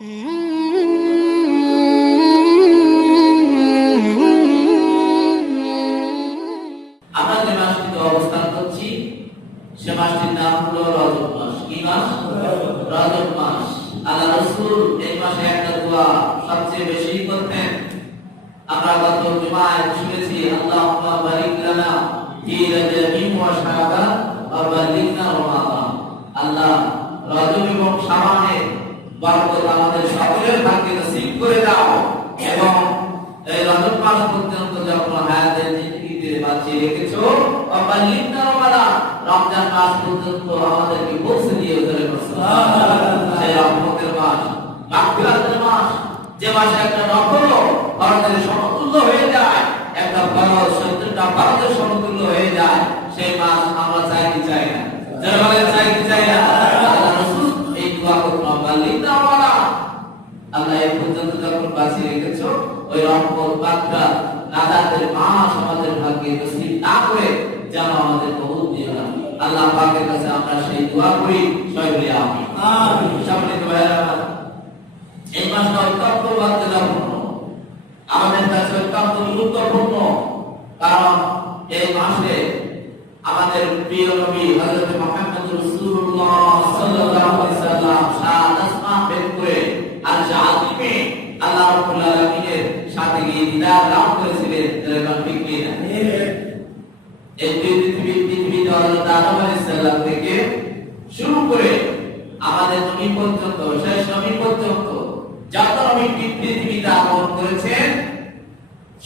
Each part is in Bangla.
আমরা যে মাসটিতে অবস্থান করছি সে মাসটির নাম হলো রজব মাস। কি মাস? রজব মাস। আল্লাহ রাসূল এই মাসে একটা দোয়া সবচেয়ে বেশি করতেন। আমরা গত জুমায় শুনেছি, আল্লাহুম্মা বারিক লানা ফি রাজবিন ওয়া শাবান ওয়া বাল্লিগনা রমাদান। আল্লাহ রজব এবং শাবানে বরকত আমাদের সকলের ভাগ্যে নসিব করে দাও এবং এই রজব মাস পর্যন্ত যখন হায়াতের জিন্দেগিতে বাঁচিয়ে রেখেছো, ওয়া বাল্লিগনা রমাদান, রমজান মাস পর্যন্ত আমাদেরকে পৌঁছে দিয়ে ধরে সুবহানাল্লাহ। সেই রহমতের মাস, মাগফিরাতের মাস, যে মাসে একটা নফল ফরজের সমতুল্য হয়ে যায়, একটা ফরজ 70টা ফরজের সমতুল্য হয়ে যায়, সেই মাস আমরা চাই কি চাই না? যারা বলেন চাই কি চাই না? আল্লাহ রাসূল এই দোয়া করতেন, বাল্লিগনা রমাদান। আল্লাহ এই পর্যন্ত যখন বাঁচিয়ে রেখেছো, ওই রহমত বারকা নাজাতের মাস আমাদের ভাগ্যে নসিব না করে যেন আমাদের কবুল দিও না। আল্লাহ পাকের কাছে আমরা সেই দোয়া করি, সবাই বলি আমিন। আমিন। সম্মানিত ভাইরা, এই মাসটা অত্যন্ত মর্যাদাপূর্ণ, আমাদের কাছে অত্যন্ত গুরুত্বপূর্ণ, কারণ এই মাসে আমাদের প্রিয় নবী হযরত মুহাম্মদ রাসূলুল্লাহ সাল্লাল্লাহু আলাইহি সাল্লাম সাত আসমান ভেদ করে আরশ আযিমে আল্লাহ রাব্বুল আলামিনের সাথে গিয়ে দিদার লাভ করেছিলেন। এরকম ঠিক কি না? এই পৃথিবী হযরত আদম আলাইহিস সালাম থেকে শুরু করে আমাদের নবী পর্যন্ত, শেষ নবী পর্যন্ত যত নবী পৃথিবীতে আগমন করেছেন,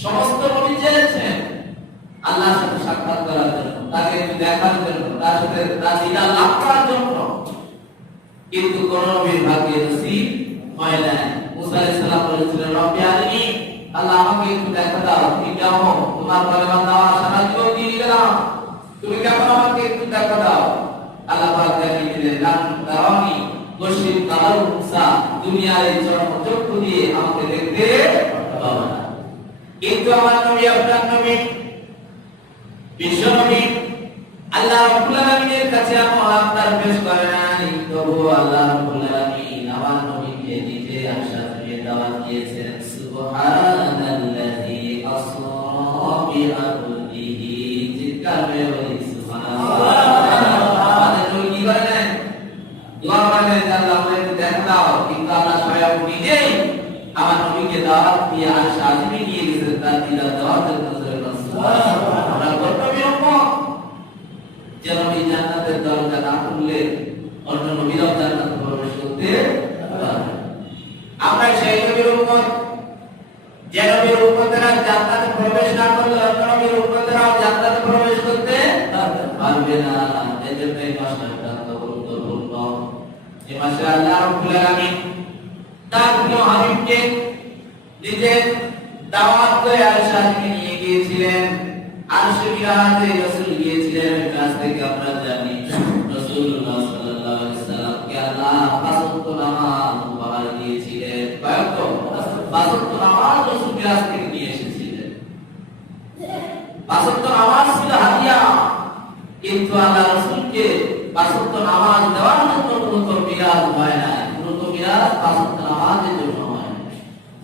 সমস্ত নবী চেয়েছেন আল্লাহর সাথে সাক্ষাৎ করার জন্য, তাকে দেখার জন্য, তার সাথে তার দিদার লাভ করার জন্য, কিন্তু কোন নবীর ভাগ্যে নসিব হয় না। মুসা আলাইহিস সালাম বলেছিলেন, রব্বি আরিনি, আল্লাহ আমাকে একটু দেখা দাও, তুমি কেমন? তোমার পরিবার দেওয়া সারা জীবন দিয়ে গেলাম, তুমি কেমন আমাকে একটু দেখা দাও। আল্লাহ পাক জানিয়ে দিলেন, লান তারানি মুশরিক কালাউ মুসা, দুনিয়ার এই চক্ষু দিয়ে আমাকে দেখতে পাবে না। কিন্তু আমার নবী, আপনার নবী, বিশ্ব নবী আল্লাহ রাব্বুল আলামিনের কাছে আপনার পেশ করে নাই, তবু আল্লাহ রাব্বুল আলামিন আমার নবীকে নিজে আশা দিয়ে দাওয়াত দিয়েছেন। সুবহানাল্লাযী আসরা বিআবদিহি, চিৎকার করে বলি সুবহানাল্লাহ। আমাদের নবী কি করেন? দোয়া করেন, আল্লাহ আমাকে দেখা দাও, কিন্তু আল্লাহ স্বয়ং নিজেই আমার নবীকে দাওয়াত দিয়ে আরশ আযিমে নিয়ে গেছেন, তার দিদার দেওয়ার জন্য। সুবহানাল্লাহ। আমরা কর্তব্য যে নবী জান্নাতের দরজা না খুললে অন্য নবীরাও জান্নাতে প্রবেশ করতে পারবে। আমরা সেই নবীর উম্মত, যে নবীর উম্মতেরা জান্নাতে প্রবেশ না করলে অন্য নবীর উম্মতেরাও জান্নাতে প্রবেশ করতে পারবে না। এজন্য এই মাসটা অত্যন্ত গুরুত্বপূর্ণ। এই মাসে আল্লাহ রাব্বুল আলামিন তার প্রিয় হাবিবকে নিজের দাওয়াত করে আরশ আযিমে নিয়ে গিয়েছিলেন। আরশে মিরাজে রাসূল গিয়েছিলেন। কাছ থেকে আমরা জানি রাসূলুল্লাহ সাল্লাল্লাহু আলাইহি ওয়াসাল্লামকে আল্লাহ পাঁচ ওয়াক্ত নামাজ উপহার দিয়েছিলেন। কয়েকটা পাঁচ ওয়াক্ত নামাজ রাসূল মিরাজ থেকে নিয়ে এসেছিলেন। পাঁচ ওয়াক্ত নামাজ ছিল হাদিয়া, কিন্তু আল্লাহ রাসূলকে পাঁচ ওয়াক্ত নামাজ দেওয়ার জন্য মূলত মিরাজ হয় না। মূলত মিরাজ পাঁচ ওয়াক্ত নামাজের জন্য হয়।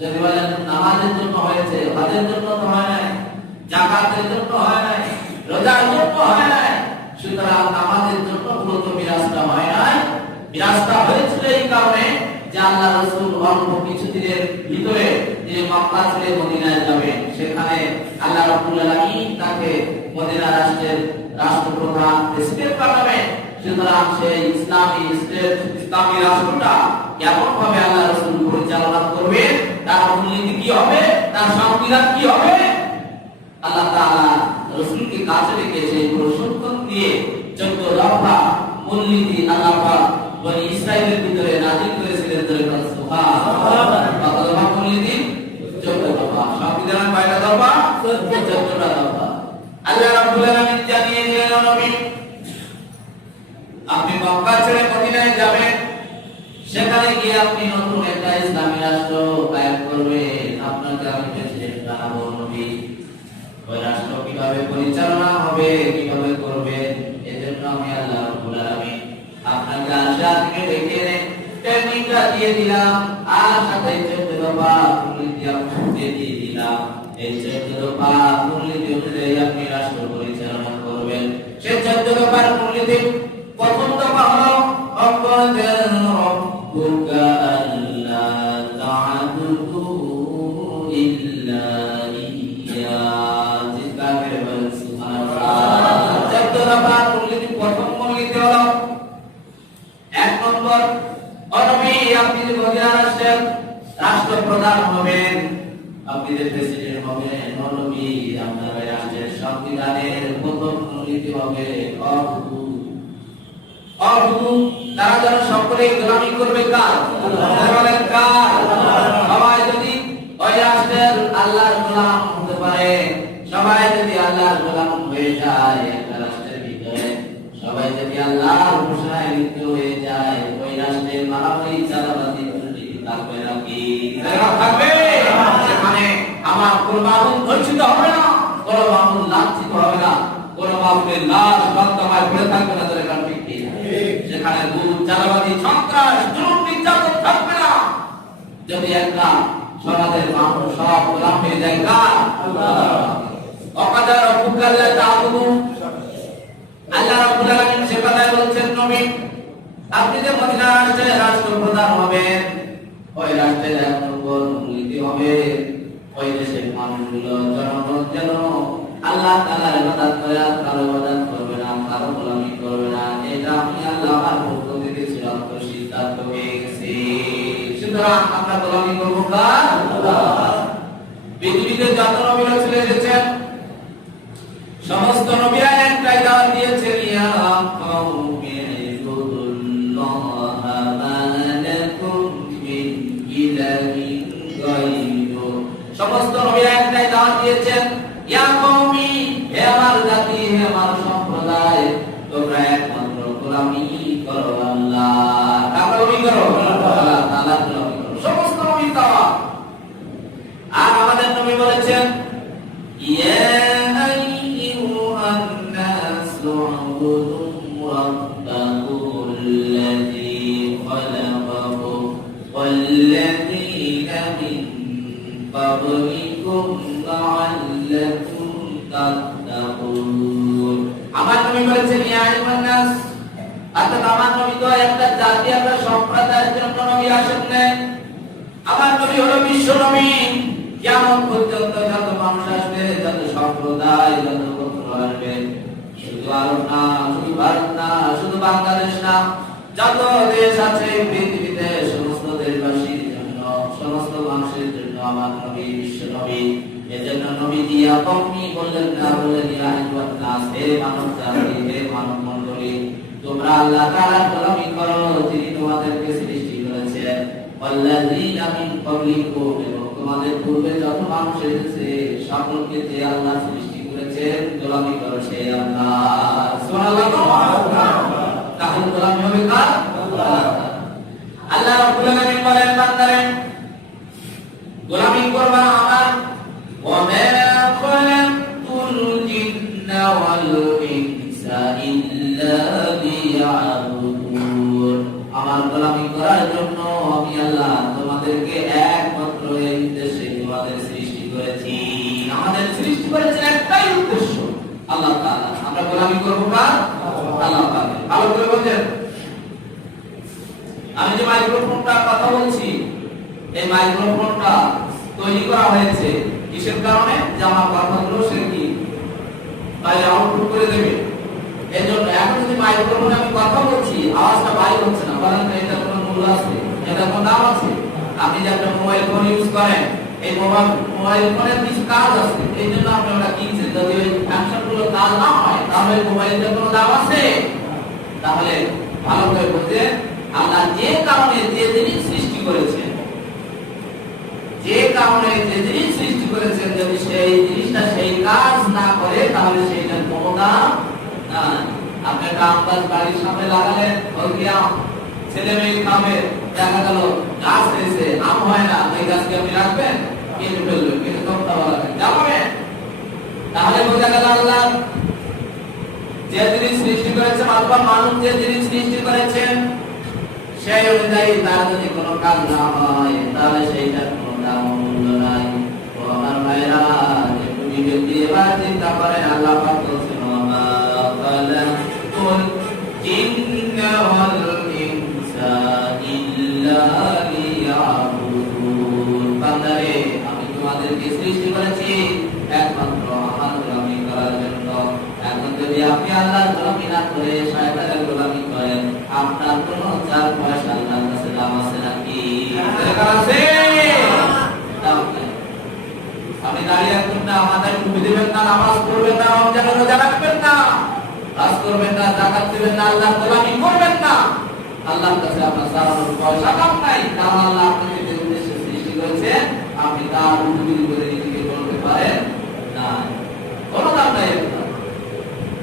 যদি বলেন নামাজের জন্য হয়েছে, হজের জন্য তো হয় নাই, যাকাতের জন্য হয় নাই, রোজার জন্য হয় নাই, সুতরাং নামাজের জন্য মূলত মিরাজটা হয় নাই। মিরাজটা হয়েছিল এই কারণে যে আল্লাহ রাসূল অল্প কিছুদিনের ভিতরে যে মক্কা ছেড়ে মদিনায় যাবেন, সেখানে আল্লাহ রাব্বুল আলামিন তাকে মদিনা রাষ্ট্রের রাষ্ট্রপ্রধান প্রেসিডেন্ট পাঠাবেন। সুতরাং সেই ইসলামী স্টেট, ইসলামী রাষ্ট্রটা কেমন ভাবে আল্লাহ রাসূল পরিচালনা করবেন, তার মূলনীতি কি হবে, তার সংবিধান কি হবে, আল্লাহ তাআলা রাসূলকে কাছে রেখে সেই প্রশিক্ষণ দিয়ে 14 দফা মূলনীতি আল্লাহ পাক বনি ইসরাইলের ভিতরে নাযিল করেছিলেন। সুবহানাল্লাহ। কত দফা মূলনীতি? 14 দফা। সংবিধান কয়টা দফা? 14টা দফা। আল্লাহ রাব্বুল আলামিন জানিয়ে দিলেন, নবী আপনি মক্কা ছেড়ে মদিনায় যাবেন, সেখানে গিয়ে আপনি নতুন একটা ইসলামী রাষ্ট্র কায়েম করবেন। আপনাকে আমি প্রেসিডেন্ট বানাবো। নবী ওই রাষ্ট্র কিভাবে পরিচালনা হবে, কিভাবে করবেন, এজন্য আমি আল্লাহ রাব্বুল আলামিন আপনাকে আশা থেকে ডেকে ট্রেনিং মূর্তিটা দিয়ে দিলাম আর সাথে 14 দফা মূর্তি আপনাকে দিয়ে দিলাম। এই 14 দফা মূর্তি অনুযায়ী আপনি রাষ্ট্র পরিচালনা করবেন। সেই 14 দফার মূর্তি প্রথম দফা হলো অক্কাদা রাব্বুকা আল্লা তা'বুদু ইল্লা ইয়্যা। জিকারে বল সুবহানাল্লাহ। 14 দফার মূর্তি প্রথম মূর্তি হলো এক নম্বর, নবী আপনি যে রাষ্ট্রের রাষ্ট্রপ্রধান হবেন, আপনি যে প্রেসিডেন্ট হবেন, নবী আপনার রাষ্ট্রের সংবিধানের প্রথম নীতি হবে অবুদু। তারা যেন সকলে গোলামি করবে কার? বলেন কার? সবাই যদি ওই রাষ্ট্রের আল্লাহর গোলাম হতে পারে, সবাই যদি আল্লাহর গোলাম হয়ে যায় একটা রাষ্ট্রের ভিতরে, সবাই যদি আল্লাহর ঘোষণায় লিপ্ত হয়ে যায়, ওই রাষ্ট্রের মারামারি চালাবাজি থাকবে নাকি? থাকবে। সেখানে আমার কোনো মামুন ধর্ষিত হবে না, কোনো মামুন লাঞ্ছিত হবে না, কোনো মামুনের লাশ রক্তময় পড়ে থাকবে না। তাদের কারণ ঠিক নেই। সেখানে ভূত চালাবাজি সন্ত্রাস জুলুম নির্যাতন থাকবে না। যদি একটা সমাজের মামুন সব গোলাম হয়ে যায় কার? আল্লাহ। অকাদা রাব্বুকা আল্লা তা'বুদু, আল্লাহ রাব্বুল আলামিন সে কথাই বলছেন নবী আপনি যে মদিনা রাষ্ট্রের রাষ্ট্রপ্রধান হবেন, ওই রাষ্ট্রের এক নম্বর নীতি হবে ওই দেশের মানুষগুলো জনগণ যেন আল্লাহ তাআলার ইবাদত করে আর কারো ইবাদত করবে না, কারো গোলামি করবে না। এটা আমি আল্লাহর পক্ষ থেকে চূড়ান্ত সিদ্ধান্ত হয়ে গেছে। সুতরাং আমরা গোলামি করবো কার? আল্লাহ। পৃথিবীতে যত নবীরা চলে এসেছেন সমস্ত নবীরা একটাই দাওয়াত দিয়েছেন, ইয়া কওমি ইবুদুল্লাহ মা লাকুম মিন ইলাহিন গায়রু। সমস্ত নবীরা একটাই দাওয়াত দিয়েছেন, ইয়া কওমি, হে আমার জাতি, হে আমার সম্প্রদায়, তোমরা একমাত্র গোলামি করো আল্লাহ। কার গোলামি করো? আল্লাহ তাআলার গোলামি করো। সমস্ত নবীর দাওয়াত। আর আমাদের নবী বলেছেন, ইয়া والذين من قبلكم لعلكم تتقون। আমার নবী বলেছেন, ইয়া আইয়ুহান নাস, অর্থাৎ আমার নবী তো একটা জাতি, একটা সম্প্রদায়ের জন্য নবী আসেন নাই। আমার নবী হলো বিশ্ব নবী। কিয়ামত পর্যন্ত যত মানুষ আসবে, যত সম্প্রদায়, যত গোত্র আসবে, শুধু আরব না, শুধু ভারত না, শুধু বাংলাদেশ না, যত দেশ আছে পৃথিবীতে সমস্ত দেশবাসীর জন্য, সমস্ত মানুষের জন্য আমার নবী বিশ্ব নবী। এজন্য নবী দিয়া কওমি বললেন না, বললেন ইয়া আইয়ুহান নাস, হে মানব জাতি, হে মানব মণ্ডলী, তোমরা আল্লাহ তাআলার গোলামি করো যিনি তোমাদেরকে সৃষ্টি করেছেন। ওয়াল্লাযীনা মিন ক্বাবলিকুম, এবং তোমাদের পূর্বে যত মানুষ এসেছে সকলকে যে আল্লাহ সৃষ্টি করেছেন গোলামি করো সেই আল্লাহ। সুবহানাল্লাহ। তাহলে গোলামি হবে কার? আল্লাহ। আল্লাহ রাব্বুল আলামিন বলেন বান্দারে গোলামি করবা আমার। ওয়া মা খালাকতুল জিন্না ওয়াল ইনসা ইল্লা লিয়াবুদুন। আমার গোলামি করার জন্য আমি আল্লাহ তোমাদেরকে একমাত্র এই উদ্দেশ্যে তোমাদের সৃষ্টি করেছি। আমাদের সৃষ্টি করেছেন একটাই উদ্দেশ্য, আল্লাহ তাআলা। আমরা গোলামি করব কার? আল্লাহ তাআলা। ভালো করে বুঝেন। আমি যে মাইক্রোফোনটা কথা বলছি, এই মাইক্রোফোনটা তৈরি করা হয়েছে কিসের কারণে? যে আমার কথাগুলো সে কি তাই আউটপুট করে দেবে। এজন্য এখন যদি মাইক্রোফোনে আমি কথা বলছি, আওয়াজটা বাইরে হচ্ছে না, বলেন তো এটা কোনো মূল্য আছে? এটা কোনো দাম আছে? আপনি যে একটা মোবাইল ফোন ইউজ করেন, এই মোবাইল ফোনের কিছু কাজ আছে, এই জন্য আপনি ওটা কিনছেন। যদি ওই ফাংশনগুলো কাজ না হয় তাহলে মোবাইলের কোনো দাম আছে? তাহলে ভালো করে বুঝে, আল্লাহ যে কারণে যে জিনিস সৃষ্টি করেছেন, যে কারণে যে জিনিস সৃষ্টি করেছেন, যদি সেই জিনিসটা সেই কাজ না করে তাহলে সেইটার কোনো দাম না। আপনি একটা আম গাছ বাড়ির সামনে লাগালেন, ছেলে মেয়ে খাবে, দেখা গেল গাছ হয়েছে, আম হয় না, এই গাছকে আপনি রাখবেন? কেটে ফেলবেন, কেটে তক্তা বানাবেন, যাবেন। তাহলে বোঝা গেল আল্লাহ যে জিনিস সৃষ্টি করেছেন, অথবা মানুষ যে জিনিস সৃষ্টি করেছেন, সেই অনুযায়ী তার যদি কোনো কাজ না হয় তাহলে সেইটার কোনো দাম মূল্য নাই। ও আমার ভাইরা, একটু বিবেক দিয়ে এবার চিন্তা করেন। আল্লাহ পাক বলছেন ওমা খালাকুল জিন্না ওয়াল ইনসা ইল্লা লিয়াবুদুন। বান্দারে, আমি তোমাদেরকে সৃষ্টি করেছি একমাত্র আমার গোলামি করার জন্য। এখন যদি আপনি আল্লাহর গোলামি না করে শয়তানের গোলামি করেন, আপনার কোনো চার পয়সা আল্লাহর কাছে দাম আছে নাকি? আপনি দাঁড়িয়ে রাখবেন না, মাথায় টুপি দিবেন না, নামাজ পড়বেন না, রমজানের রোজা রাখবেন না, কাজ করবেন না, যাকাত দিবেন না, আল্লাহর গোলামি করবেন না, আল্লাহর কাছে আপনার চালানোর পয়সা দাম নাই। কারণ আল্লাহ আপনাকে যে উদ্দেশ্যে সৃষ্টি করেছেন আপনি তার উদ্যোগী করে নিজেকে বলতে পারেন না, কোনো দাম নাই,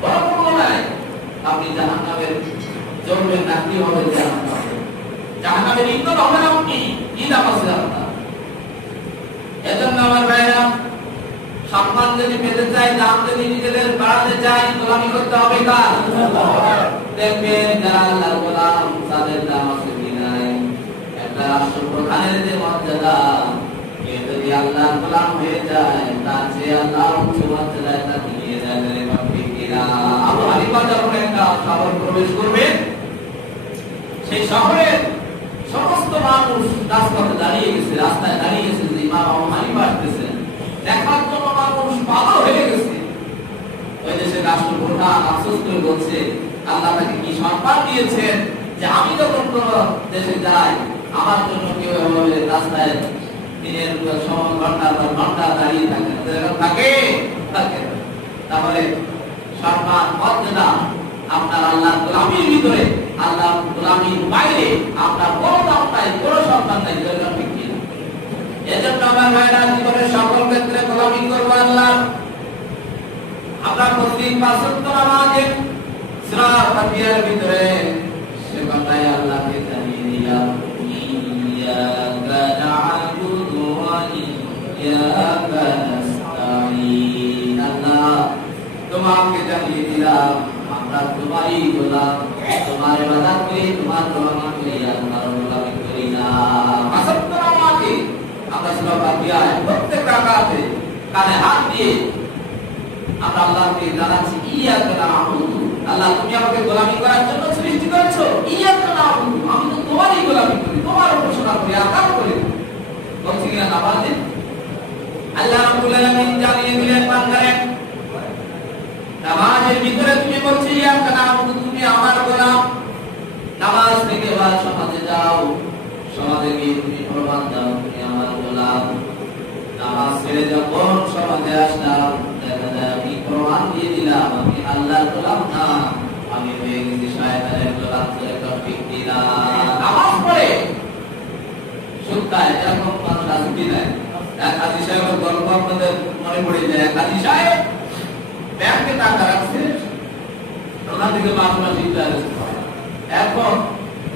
কোনো মূল্য নাই। আপনি জাহান্নামের জ্বলবেন না, কি হবে? জাহান্নামের ইন্ধন হবে না। আপনি কি দাম আছে আপনার? এজন্য আমার ভাইরা, সম্মান যদি পেতে চাই, দাম যদি নিজেদের বাড়াতে চাই, গোলামি করতে হবে কার? দেখবেন যারা আল্লাহর গোলাম তাদের দাম আছে কি নাই। একটা রাষ্ট্রপ্রধানের যে মর্যাদা, এ যদি আল্লাহর গোলাম হয়ে যায় তার চেয়ে আল্লাহ উচ্চ মর্যাদায় তাকে নিয়ে যায়। আবু হানিফা যখন একটা শহর প্রবেশ করবে, সেই শহরের সমস্ত মানুষ রাস্তায় দাঁড়িয়ে গেছে, রাস্তায় দাঁড়িয়ে গেছে যে ইমাম আবু হানিফা আসতেছেন দেখার জন্য। মানুষ পাগল হয়ে গেছে। ওই দেশের রাষ্ট্রপ্রধান আফসোস করে বলছে, আল্লাহ তাকে কি সম্মান দিয়েছেন যে আমি যখন কোন দেশে যাই আমার জন্য কেউ এভাবে রাস্তায় দিনের সময় ঘন্টার পর ঘন্টা দাঁড়িয়ে থাকে। তাহলে সম্মান মর্যাদা আপনার আল্লাহর গোলামির ভিতরে, আল্লাহর গোলামির বাইরে আপনার কোনো দাম নাই, কোনো সম্মান নাই। এজন্য আমার ভাইরা, জীবনের সকল ক্ষেত্রে গোলামি করবো আল্লাহ। আমরা প্রতিদিন পাঁচ ওয়াক্ত নামাজে সূরা ফাতিহার ভিতরে সে কথাই আল্লাহকে জানিয়ে দিলাম, ইয়াকা না'বুদু ওয়া ইয়াকা নাস্তাঈন। আল্লাহ, তোমাকে জানিয়ে দিলাম আমরা তোমারই গোলাম, তোমার ইবাদত করি, তোমার গোলামি করি, আল্লাহর গোলামি করি না। পাঁচ ওয়াক্ত নামাজে আমরা সূরা ফাতিহায় প্রত্যেক রাকাতে কানে হাত দিয়ে আমরা আল্লাহকে জানাচ্ছি, ইয়াকা না'বুদু, আল্লাহ তুমি আমাকে গোলামি করার জন্য সৃষ্টি করেছো, ইয়াকা না'বুদু, আমি তো তোমারই গোলামি করি, তোমার উপাসনা করি, আকার করি। বলছি কিনা নামাজে? আল্লাহ রাব্বুল আলামিন জানিয়ে দিলেন বান্দারে, নামাজের ভিতরে তুমি বলছো ইয়াকা না'বুদু, তুমি আমার গোলাম। নামাজ থেকে আবার সমাজে যাও, সমাজে গিয়ে তুমি প্রমাণ দাও তুমি আমার গোলাম। নামাজ ছেড়ে যখন সমাজে আসলাম, দেখা যায় আমি প্রমাণ দিয়ে দিলাম আমি আল্লাহর গোলাম না, আমি হয়ে গেছি শয়তানের গোলাম। নামাজ পড়ে সুত্তায় এরকম মানুষ আছে কি নাই? এক হাজি সাহেবের গল্প আপনাদের মনে পড়ে যায়। এক হাজি সাহেব ব্যাংকে টাকা রাখছে, ওখান থেকে মাস মাস ইন্টারেস্ট পায়। এখন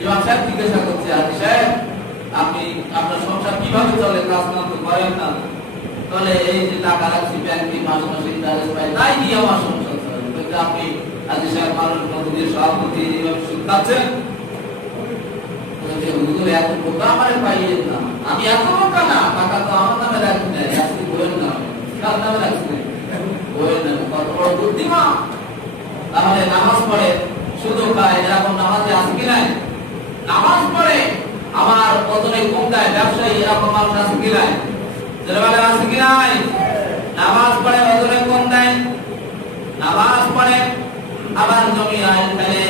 ইমাম সাহেব জিজ্ঞাসা করছে, হাজি সাহেব আপনি আপনার সংসার কিভাবে চলে, কাজ কাম তো করেন না, তাহলে এই যে টাকা রাখছি ব্যাংকে মাস মাস ইন্টারেস্ট পাই, তাই দিয়ে আমার সংসার চলে। কিন্তু আপনি হাজি সাহেব মানুষ মন্দিরের সভাপতি, এইভাবে সুদ খাচ্ছেন। হুজুর এত বোকা আমারে পাইয়ে না, আমি এত বোকা না, টাকা তো আমার নামে রাখি না, রাখছি বইয়ের নামে, কার নামে রাখছি বইয়ের নামে। কত বড় বুদ্ধিমান! তাহলে নামাজ পড়ে শুধু খায়, এরকম নামাজে আছে কি নাই? নামাজ পড়ে আমার ওজনে কম দেয় ব্যবসায়ী, এরকম মানুষ আছে কি নাই? ছেলেবেলা আছে কি নাই? নামাজ পড়ে ওজনে কম দেয়, নামাজ পড়ে আবার জমি আইন ফেলে,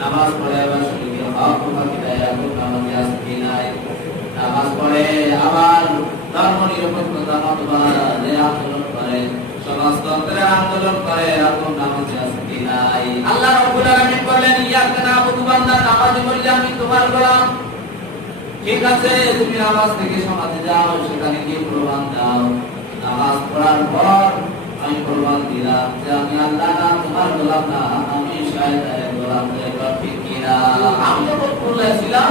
নামাজ পড়ে আবার শরীরে হক ফাঁকি দেয়, এরকম নামাজে আছে কি নাই? নামাজ পড়ে আবার ধর্ম নিরপেক্ষতা মতবাদের আন্দোলন করে, সমাজতন্ত্রের আন্দোলন করে, এরকম নামাজে আছে কি নাই? আল্লাহ রাব্বুল আলামিন বললেন, ইয়াকা না'বুদু, বান্দা নামাজে পড়লে আমি তোমার গোলাম। ঠিক আছে, তুমি নামাজ থেকে সমাজে যাও, সেখানে গিয়ে প্রমাণ দাও। নামাজ পড়ার পর আমি প্রমাণ দিলাম যে আমি আল্লাহ না, তোমার গোলাম না, আমি শয়তানের গোলাম। ঠিক কিনা? আমি যখন খুলনায় ছিলাম,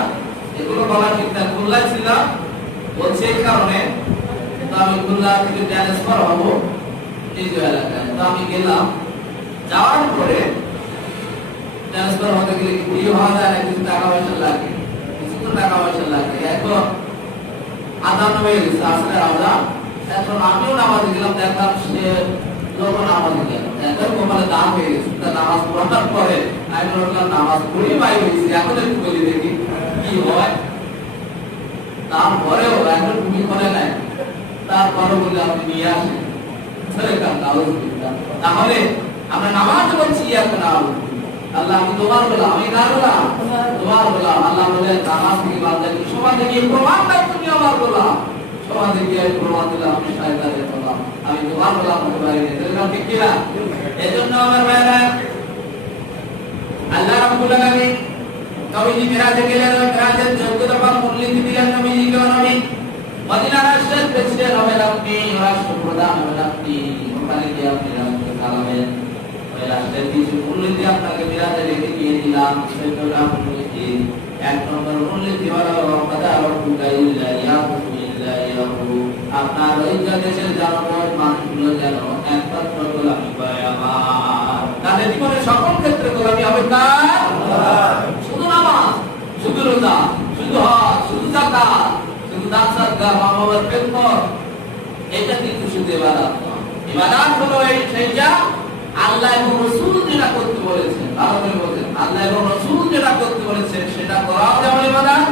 এগুলো বলা ঠিক না, খুলনায় ছিলাম বলছে এই কারণে, তো আমি খুলনা থেকে ট্রান্সফার হবো নিজ এলাকায়। তো আমি গেলাম, যাওয়ার পরে ট্রান্সফার হতে গেলে বিয়ে হওয়া যায় না, কিছু টাকা পয়সা লাগে। টাকা পয়সা লাগে। এখন আজান হয়ে গেছে, আসলে আজান, এখন আমিও নামাজে গেলাম, দেখলাম সে লোক নামাজে গেল, এখন কপালে দাম হয়ে গেছে। নামাজ পড়ার পরে আমি বললাম নামাজ পড়ি বাই হয়েছি, এখন একটু বলি দেখি কি হয়। তারপরেও এখন তুমি করে নাই, তারপরে বলে আপনি নিয়ে আসেন। তাহলে আমরা নামাজ বলছি এখন আল্লাহ আমি তোমার বললাম, আমি কার বললাম? তোমার বললাম। আল্লাহ বলে নামাজ থেকে বাদ দিয়ে সমাজে গিয়ে প্রমাণ দাও তুমি আমার বললাম, সমাজে গিয়ে প্রমাণ দিলাম আমি শয়তানের বললাম, আমি তোমার বললাম হতে পারি না। এরকম ঠিক কিনা? এজন্য আমার ভাইরা আল্লাহ রাব্বুল আলামিন নবীজি মিরাজে গেলেন, ওই মিরাজের 14 দফা মূলনীতি দিলেন নবীজিকে। নবী মদিনার রাষ্ট্রের প্রেসিডেন্ট হবেন আপনি, রাষ্ট্রপ্রধান হবেন আপনি, ওখানে গিয়ে আপনি রাষ্ট্র চালাবেন। ওই রাষ্ট্রের কিছু মূলনীতি আপনাকে মিরাজে রেখে দিয়ে দিলাম। সেটা মূলনীতি, 1 নম্বর মূলনীতি হলো আপনার ওই দেশের জনগণ মানুষগুলো যেন একমাত্র গোলামি করে আমার, তাদের জীবনের সকল ক্ষেত্রে গোলামি হবে কার? শুধু নামাজ, শুধু রোজা, শুধু হজ, শুধু যাকাত, শুধু দান সদকা, মা বাবার খেদমত, এটা কিন্তু শুধু ইবাদত নয়। ইবাদত হলো সেইটা আল্লাহ এবং রাসূল যেটা করতে বলেছেন, ভালো করে বলেন, আল্লাহ এবং রাসূল যেটা করতে বলেছেন সেটা করাও যেমন ইবাদত,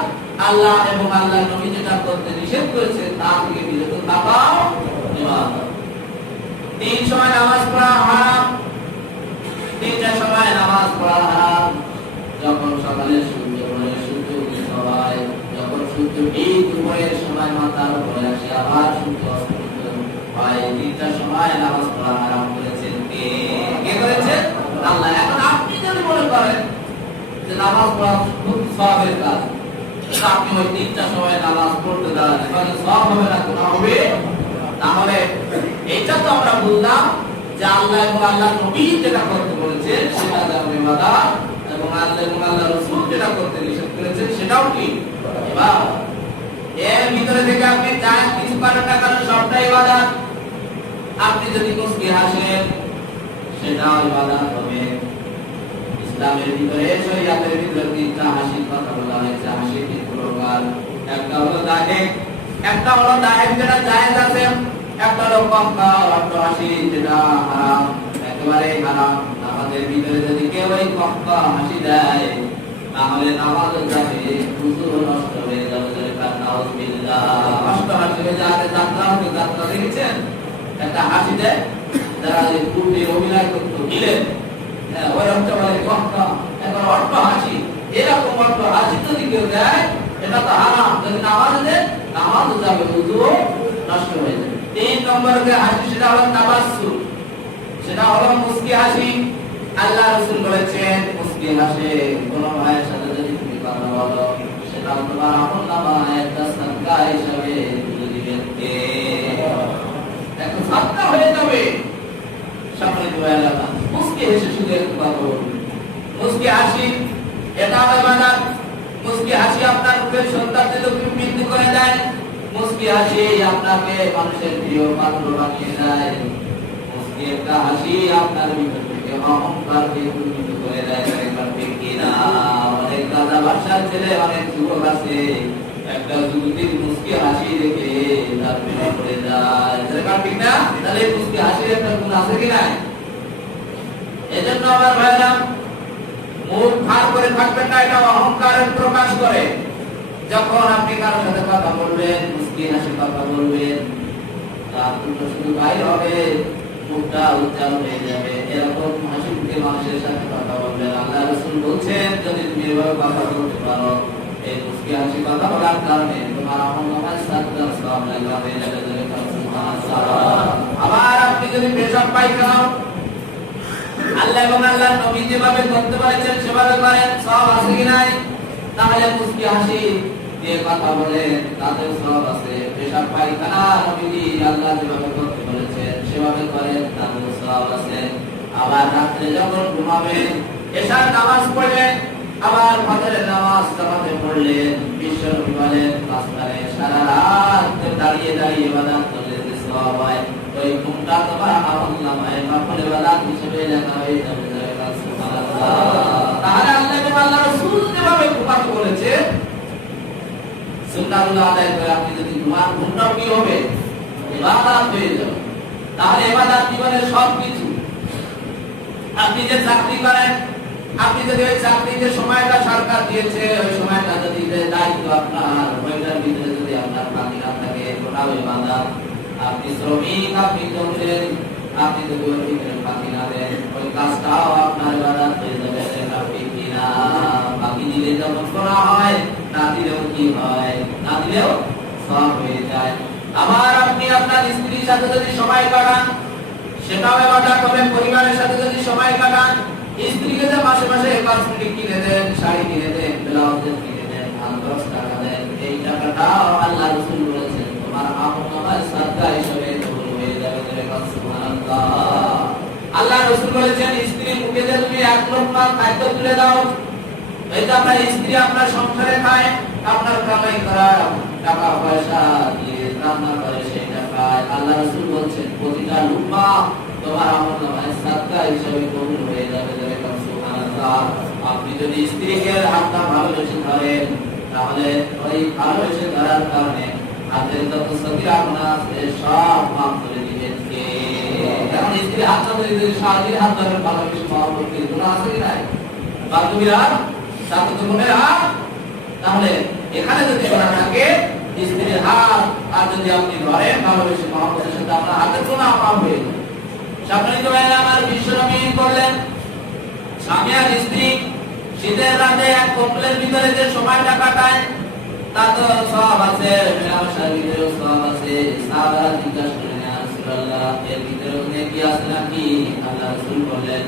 আল্লাহ এবং আল্লাহর নবী যেটা করতে নিষেধ করেছেন তা থেকে বিরত থাকাও ইবাদত। 3 সময় নামাজ পড়া হারাম, 3টা সময় নামাজ পড়া হারাম। যখন সকালে সূর্য ওঠে, সূর্য উদিত হয়, যখন সূর্য ঠিক দুপুরের সময় মাথার উপরে আসে, আবার সূর্য অস্ত হয়, 3টা সময় নামাজ পড়া হারাম করেছেন কে? কে করেছেন? আল্লাহ। এখন আপনি যদি মনে করেন যে নামাজ পড়া খুব সওয়াবের কাজ, আপনি ওই 3টা সময় নামাজ পড়তে দাঁড়ান, তাহলে সওয়াব হবে না, গুনাহ হবে। তাহলে এইটা তো আমরা বুঝলাম যে আল্লাহ এবং আল্লাহর নবী যেটা করতে বলেছেন সেটা যেমন ইবাদত, এবং আল্লাহ এবং আল্লাহর রাসূল যেটা করতে নিষেধ করেছেন সেটাও কি ইবাদত। এর ভিতরে থেকে আপনি যা কিছু করেন না কেন সবটাই ইবাদত। আপনি যদি মুস্কি হাসেন সেটাও ইবাদত হবে। ইসলামের ভিতরে, শরীয়তের ভিতরে 3টা হাসির কথা বলা হয়েছে। হাসির 3 প্রকার, একটা হলো দাহেক, একটা হলো দাহেক যেটা জায়েজ আছে, একটা হলো কক্কা অর্থ হাসি যেটা হারাম, একেবারে হারাম। আমাদের ভিতরে যদি কেউ এই কক্কা হাসি দেয় তাহলে নামাজ যাবে, ওযু নষ্ট হয়ে যাবে। নাউযুবিল্লাহ, নষ্ট হয়ে যাবে। যাত্রা দেখেছেন, একটা হাসি দেয় যারা যে পূর্বে অভিনয় করতো গিলেন, ওই অর্থ বলে কক্কা, এখন অর্থ হাসি। এরকম অর্থ হাসি যদি কেউ দেয় এটা তো হারাম। যদি নামাজ দেয় নামাজ যাবে, ওযু নষ্ট হয়ে যাবে। 3 নম্বর যে হাসি সেটা হলো তাবাসসুম, সেটা হলো মুস্কি হাসি। আল্লাহ রাসূল বলেছেন মুস্কি হাসে কোন ভাইয়ের সাথে যদি তুমি কথা বলো সেটা তোমার আমলনামায় একটা সাদকা হিসেবে তুলে দিবেন কে? একটা সাদকা হয়ে যাবে। সামনে দোয়া মুস্কি হেসে শুধু একটু কথা বলবে। মুস্কি হাসি এটা হলো ইবাদত। মুস্কি হাসি আপনার মুখের সৌন্দর্যকে বৃদ্ধি করে দেয়। মুস্কি হাসি আপনাকে মানুষের প্রিয় পাত্র বানিয়ে দেয়। মুস্কি একটা হাসি আপনার ভিতর থেকে অহংকারকে দূরীভূত করে দেয়। একবার ঠিক কিনা? অনেক দাদা বাসার ছেলে, অনেক যুবক আছে, একটা যুবতীর মুস্কি হাসি দেখে তার প্রেমে পড়ে যায়। একবার ঠিক না? তাহলে মুস্কি হাসির একটা গুণ আছে কি নাই? এজন্য আমার ভাইরা মুখ ভার করে থাকবেন না, এটা অহংকারের প্রকাশ করে। যখন আপনি কারোর সাথে কথা বলবেন, মুস্কি হাসি কথা বলবেন, তার শুধু বাইরে হবে, মুখটা উজ্জ্বল হয়ে যাবে। এরকম হাসি মুখে মানুষের সাথে কথা বলবেন। আল্লাহ রাসূল বলছেন যদি তুমি এভাবে কথা বলতে পারো, এই মুস্কি হাসি কথা বলার কারণে তোমার আমলনামায় 7টা সওয়াব লেখা হয়ে যাবে। আবার আপনি যদি পেশাব পায়খানা আল্লাহ এবং আল্লাহর নবী যেভাবে করতে বলেছেন সেভাবে করেন, সওয়াব আছে কি নাই? তাহলে মুস্কি হাসি দিয়ে কথা বলেন, তাদের সওয়াব আছে। পেশাব পায়খানা নবীজি আল্লাহ যেভাবে করতে বলেছেন সেভাবে করেন, তাদের সওয়াব আছে। আবার রাতে যখন ঘুমাবেন, এশার নামাজ পড়লেন, আবার ফজরের নামাজ জামাতে পড়লেন, বিশ্বনবী বলেন রাস্তায় সারা রাত দাঁড়িয়ে দাঁড়িয়ে ইবাদত করলে যে সওয়াব হয়, ওই ঘুমটা তোমার আমলনামায় নফল ইবাদত হিসেবে লেখা হয়ে যাবে। সুবহানাল্লাহ। তাহলে আল্লাহ এবং আল্লাহর রাসূল যেভাবে ঘুমাতে বলেছে সুন্নাহগুলো আদায় করে আপনি যদি ঘুমান, ঘুমটাও কি হবে? ইবাদত হয়ে যাবে। তাহলে ইবাদত জীবনের সবকিছু। আপনি যে চাকরি করেন, আপনি যদি ওই চাকরিতে সময়টা সরকার দিয়েছে, ওই সময়টা যদি দায়িত্ব আপনার, ওইটার ভিতরে যদি আপনার ফাঁকি না থাকে, ওটাও ইবাদত। আপনি শ্রমিক, আপনি জমিলেন, আপনি যদি ওই ভিতরে ফাঁকি না দেন, ওই কাজটাও আপনার ইবাদত হয়ে যাবে। আপনি কিনা ফাঁকি দিলে যখন করা হয়, না দিলেও কি হয়? না দিলেও সব হয়ে যায়। আবার আপনি আপনার স্ত্রীর সাথে যদি সময় কাটান, সেটাও ইবাদত হবে। পরিবারের সাথে যদি সময় কাটান, স্ত্রীকে যে মাসে মাসে কসমেটিক কিনে দেন, শাড়ি কিনে দেন, ব্লাউজ কিনে দেন, 10 টাকা দেন, এই টাকাটাও আল্লাহ রাসূল বলেছেন তোমার আমল সাদকা হিসেবে কবুল হয়ে যাবে। সুবহানাল্লাহ। আল্লাহ রাসূল বলেছেন স্ত্রীর মুখে যে তুমি এক লোকমা খাদ্য তুলে দাও, এটা আপনার স্ত্রী আপনার সংসারে খায়, আপনার কামাই করা টাকা পয়সা দিয়ে রান্না করে সেই টাকায় আল্লাহ রাসূল বলছেন প্রতিটা লুকমা তোমার আমল সাদকা হিসেবে কবুল হয়ে যাবে। সুবহানাল্লাহ। আপনি যদি স্ত্রীকে হাতটা ভালোবেসে ধরেন, তাহলে ওই ভালোবেসে ধরার কারণে হাতের যত সগীরা গুনাহ আছে সব মাফ করে দিবেন কে? কারণ স্ত্রী হাতটা ধরে যদি স্বামীর হাত ধরে ভালোবেসে মহব্বত করে গুনাহ আছে কি নাই? বান্ধবীরা, সাথে বোনেরা, তাহলে এখানে যদি করা থাকে স্ত্রীর হাত আর যদি আপনি ধরেন ভালোবেসে মহব্বতের সাথে, আপনার হাতের গুনাহ মাফ হয়ে যাবে। সম্মানিত ভাইরা আমার, বিশ্বনবী বললেন স্বামী আর স্ত্রী শীতের রাতে এক কম্বলের ভিতরে যে সময়টা কাটায় তা তো সওয়াব আছে, মেলামেশার ভিতরেও সওয়াব আছে। সাহাবারা জিজ্ঞাসা করলেন ইয়া রাসূলুল্লাহ, এর ভিতরেও নেকি আছে নাকি? আল্লাহ রাসূল বললেন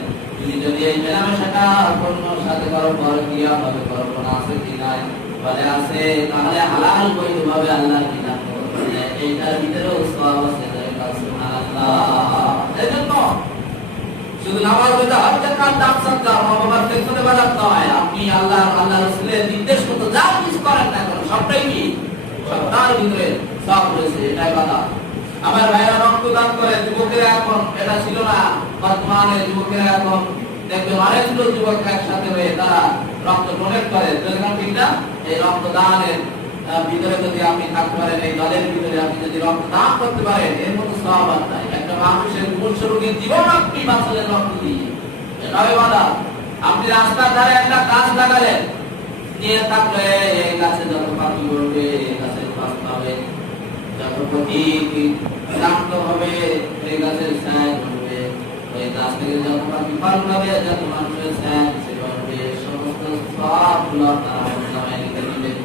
যদি এই মেলামেশাটা অন্যর সাথে করো, পরক্রিয়া ভাবে করো, না আছে কি নাই? বলে আছে, তাহলে হালাল বৈধভাবে আল্লাহর বিধান করবে, এইটার ভিতরেও সওয়াব আছে। সুবহানাল্লাহ। এজন্য শুধু নামাজ পড়তে হজ যাকাত দান সাদকা মহব্বত পেছনে বাজার নয়, আপনি আল্লাহ রাসূলের নির্দেশ মতো যা কিছু করেন না কেন সবটাই কি? সবটার ভিতরে সব রয়েছে, এটাই ইবাদত। আমার ভাইরা রক্তদান করে, যুবকেরা এখন, এটা ছিল না, বর্তমানে যুবকেরা এখন দেখবেন অনেকগুলো যুবক একসাথে হয়ে তারা রক্ত ডোনেট করে। ঠিক না? এই রক্তদানের ভিতরে যদি আপনি থাকতে পারেন, এই দলের ভিতরে আপনি যদি রক্তদান করতে পারেন, এর মতো সওয়াব নাই। একটা মানুষের মুমূর্ষু রোগীর জীবন আপনি বাঁচালেন রক্ত দিয়ে, এটাও ইবাদত। আপনি রাস্তার ধারে একটা গাছ লাগালেন, নিয়ে থাকলে এই গাছে যত পাখি উড়বে, এই গাছের ফল পাবে, যত পক্ষী শান্ত হবে, এই গাছের ছায়া উঠবে, ওই গাছ থেকে যত পাখি ফল পাবে, যত মানুষের ছায়া উঠবে, সমস্ত সবগুলো আপনার নামে লিখে দিবেন।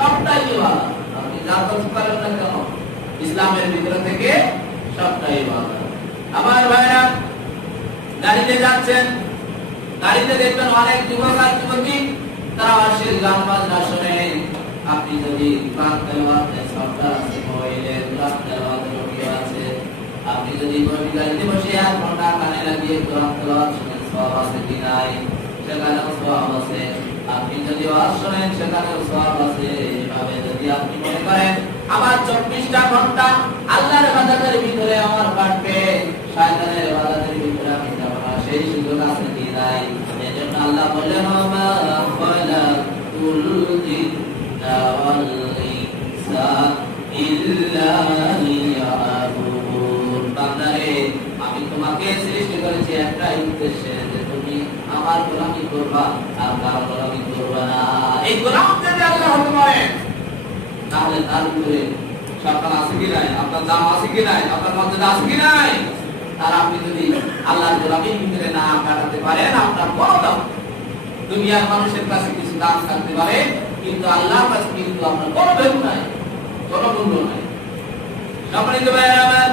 সবটাই ইবাদত। আপনি যা কিছু করেন না কেন ইসলামের ভিতরে থেকে সবটাই ইবাদত। আমার ভাইরা, গাড়িতে যাচ্ছেন, গাড়িতে দেখবেন অনেক যুবক আর যুবতী তারা অশ্লীল গান বাজনা শোনে। আপনি যদি কোরআন তেলাওয়াতে সবটা আছে, মোবাইলে কোরআন তেলাওয়াতের ভিডিও আছে, আপনি যদি গাড়িতে বসে 1 ঘন্টা কানে লাগিয়ে কোরআন তেলাওয়াত শুনেন, সওয়াব আছে কি নাই? সেখানেও সওয়াব আছে। আপনি যদি ওয়াজ শুনেন, সেখানেও সওয়াব আছে। এভাবে যদি আপনি মনে করেন আমার 24টা ঘন্টা আল্লাহর ইবাদতের ভিতরে আমার কাটবে, শয়তানের ইবাদতের ভিতরে আমি যাব না, সেই সুযোগ আছে কি নাই? এজন্য আল্লাহ বললেন মা খালাকুল জিন্না ওয়াল ইনসা ইল্লা লিয়াবুদুন। বান্দারে, আমি তোমাকে সৃষ্টি করেছি একটাই উদ্দেশ্যে, যে তুমি আমার গোলামি করবা আর কারো গোলামি করবা না। এই গোলাম যদি আল্লাহ হতে পারে, তাহলে তার উপরে সরকার আছে কি নাই? আপনার দাম আছে কি নাই? আপনার মর্যাদা আছে কি নাই? আর আপনি যদি আল্লাহর গোলামির ভিতরে না কাটাতে পারেন, আপনার বড় দাম। দুনিয়ার মানুষের কাছে কিছু দাম থাকতে পারে, কিন্তু আল্লাহর কাছে কিন্তু আপনার কোনো ভ্যালু নাই, কোনো মূল্য নাই। সম্মানিত ভাইরা আমার,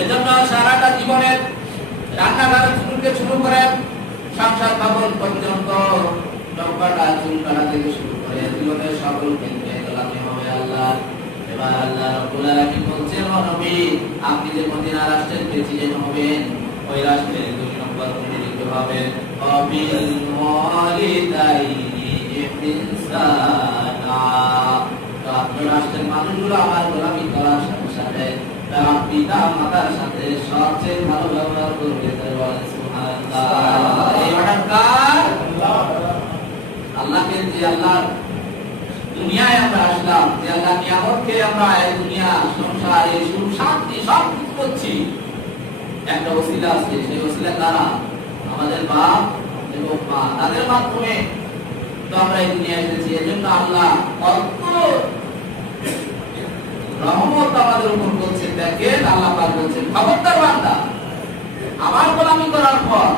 এজন্য সারাটা জীবনের রান্নাঘর থেকে শুরু করে সংসার ভবন পর্যন্ত, নৌকাটা চুল কাটা থেকে শুরু করে জীবনের সকল ক্ষেত্রে গোলামি হবে আল্লাহ। এবার আল্লাহ রাব্বুল আলামিন বলছেন, ও নবী, আপনি যে মদিনা রাষ্ট্রের প্রেসিডেন্ট হবেন, ওই রাষ্ট্রের 2 নম্বর গুণে লিখতে হবে অবিল ওয়ালিদাইনি ইহসানা। তো আপনার রাষ্ট্রের মানুষগুলো আমার গোলামি করার সাথে সাথে তার পিতা মাতার সাথে সবচেয়ে ভালো ব্যবহার করবে। সুবহানাল্লাহ। এই অর্ডার কার? আল্লাহকে যে আল্লাহ দুনিয়ায় আমরা আসলাম, যে আল্লাহ নিয়ামত খেয়ে আমরা এই দুনিয়া সংসার এই সুখ শান্তি সব কিছু করছি, একটা ওসিলা আছে। সেই ওসিলা কারা? আমাদের বাপ এবং মা, তাদের মাধ্যমে তো আমরা এই দুনিয়ায় এসেছি। এজন্য আল্লাহ অল্প রহমত আমাদের উপর করছে। দেখেন আল্লাহ পাক বলছেন, খবরদার বান্দা, আমার গোলামি করার পর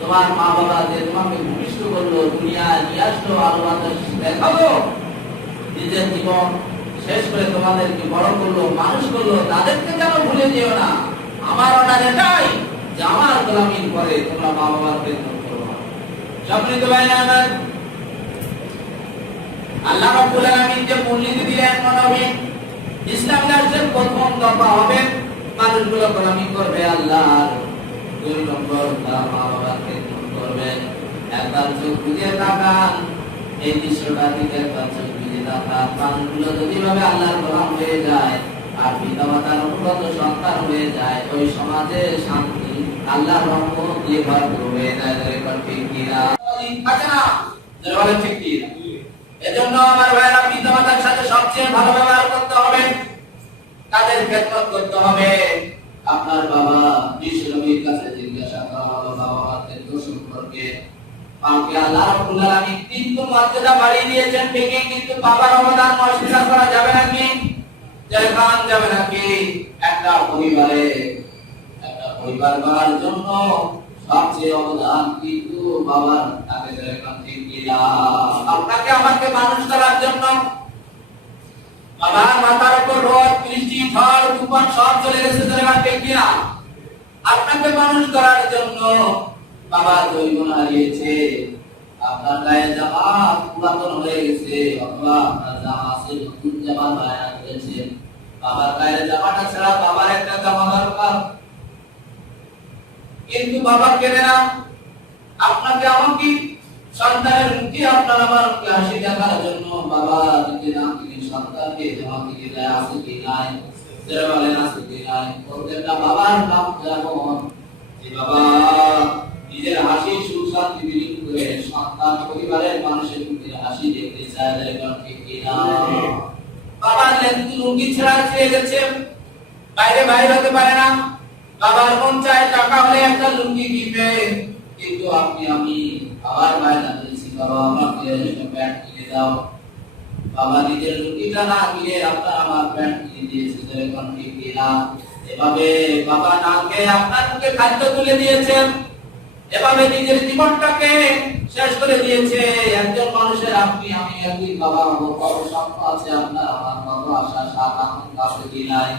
তোমার মা বাবা যে তোমাকে ভূমিষ্ঠ করলো, দুনিয়া নিয়ে আসলো, আলো বাতাস দেখালো, নিজের জীবন শেষ করে তোমাদেরকে বড় করলো, মানুষ করলো, তাদেরকে যেন ভুলে যেও না। আমার অর্ডার এটাই যে আমার গোলামির পরে তোমরা মা বাবার খেদমত করো। সম্মানিত ভাইরা আমার, আল্লাহ রাব্বুল আলামিন যে মূলনীতি দিলেন মানবিক ইসলাম রাষ্ট্রের প্রথম দফা হবে মানুষগুলো গোলামি করবে আল্লাহর, 2 নম্বর তারা মা বাবার খেদমত করবে। একবার চোখ বুজে তাকান, এই দৃশ্যটা দিকে একবার চোখ বুজে তাকান। মানুষগুলো যদি ভাবে আল্লাহর গোলাম হয়ে যায় আর পিতা মাতার অনুগত সন্তান হয়ে যায়, ওই সমাজে শান্তি আল্লাহর রহমত দিয়ে ভরপুর হয়ে যায়। ঠিক কিনা? থাকে না? বলেন ঠিক কিনা? এজন্য আমার ভাইরা, পিতা মাতার সাথে সবচেয়ে ভালো ব্যবহার করতে হবে, তাদের খেদমত করতে হবে। আপনার বাবা বিশ্ব নবীর কাছে জিজ্ঞাসা করা হলো বাবার খেদমত সম্পর্কে। পাকে আল্লাহ রাব্বুল আলামিন 3 মর্যাদা বাড়িয়ে দিয়েছেন ঠিকই, কিন্তু বাবার অবদান অস্বীকার করা যাবে নাকি? জায়গান যাবে নাকি? একটা পরিবার করার জন্য সবচেয়ে অবদান কিন্তু বাবার। তাকে জায়গান ঠিক কিনা? আপনাকে আমাকে মানুষ করার জন্য বাবার মাথার উপর রোদ বৃষ্টি ঝড় তুফান সব চলে গেছে, জায়গান ঠিক কিনা? আপনাকে মানুষ করার জন্য বাবা যৌবন হারিয়েছে, আপনার গায়ে জামা পুরাতন হয়ে গেছে, অথবা আপনার জামা আছে নতুন জামা বায়না করেছে। বাবার গায়ের জামাটা ছাড়া বাবার একটা জামা দরকার, কিন্তু বাবা কেনে না। আপনাকে আমাকে সন্তানের মুখে আপনার আমার মুখে হাসি দেখার জন্য বাবা নিজে না কিনে সন্তানকে জামা কিনে দেয়। আছে কি নাই? যারা বলেন আছে কি নাই? প্রত্যেকটা বাবার নাম যেমন যে বাবা নিজের হাসি সুখ শান্তি বিলীন করে সন্তান পরিবারের মানুষের মুখে হাসি দেখতে চায়, ঠিক কিনা? বাবা লুঙ্গি ছেড়া খেয়ে গেছে, বাইরে বাইরে হতে পারে না, বাবার মন চায় টাকা হলে একটা লুঙ্গি কিনবে, কিন্তু আমি বাবার বায়না দিয়েছি, বাবা আমাকে প্যান্ট কিনে দাও। বাবা নিজের লুঙ্গিটা না কিনে আপনার আমার প্যান্ট কিনে দিয়েছে, ঠিক কিনা? এভাবে বাবা না খেয়ে আপনার মুখে খাদ্য তুলে দিয়েছেন, এভাবে নিজের জীবনটাকে শেষ করে দিয়েছে। একজন মানুষের আপনি আমি একদিন বাবা হবো, বড় স্বপ্ন আছে আপনার আমার, বড় আশা সাত আনন্দ আছে কি নাই?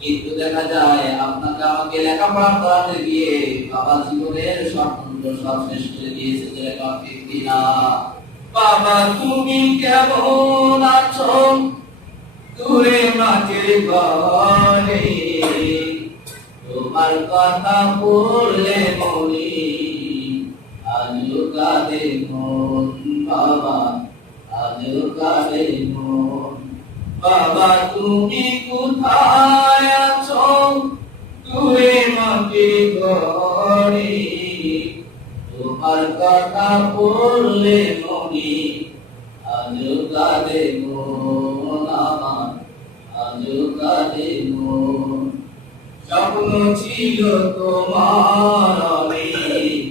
কিন্তু দেখা যায় আপনাকে আমাকে লেখাপড়া করাতে গিয়ে বাবা জীবনের স্বপ্নগুলো সব শেষ করে দিয়েছে, ঠিক কিনা? বাবা তুমি কেমন আছো দূরে মাঝের ঘরে, তোমার কথা বললে মনে আজও কাঁদে মন, বাবা আজও কাঁদে মন। বাবা তুমি কোথায় আছো দূরে মাটির ঘরে, তোমার কথা বললে মনে আজও কাঁদে মন, আমার আজও কাঁদে মন। স্বপ্ন ছিল তোমার অনেক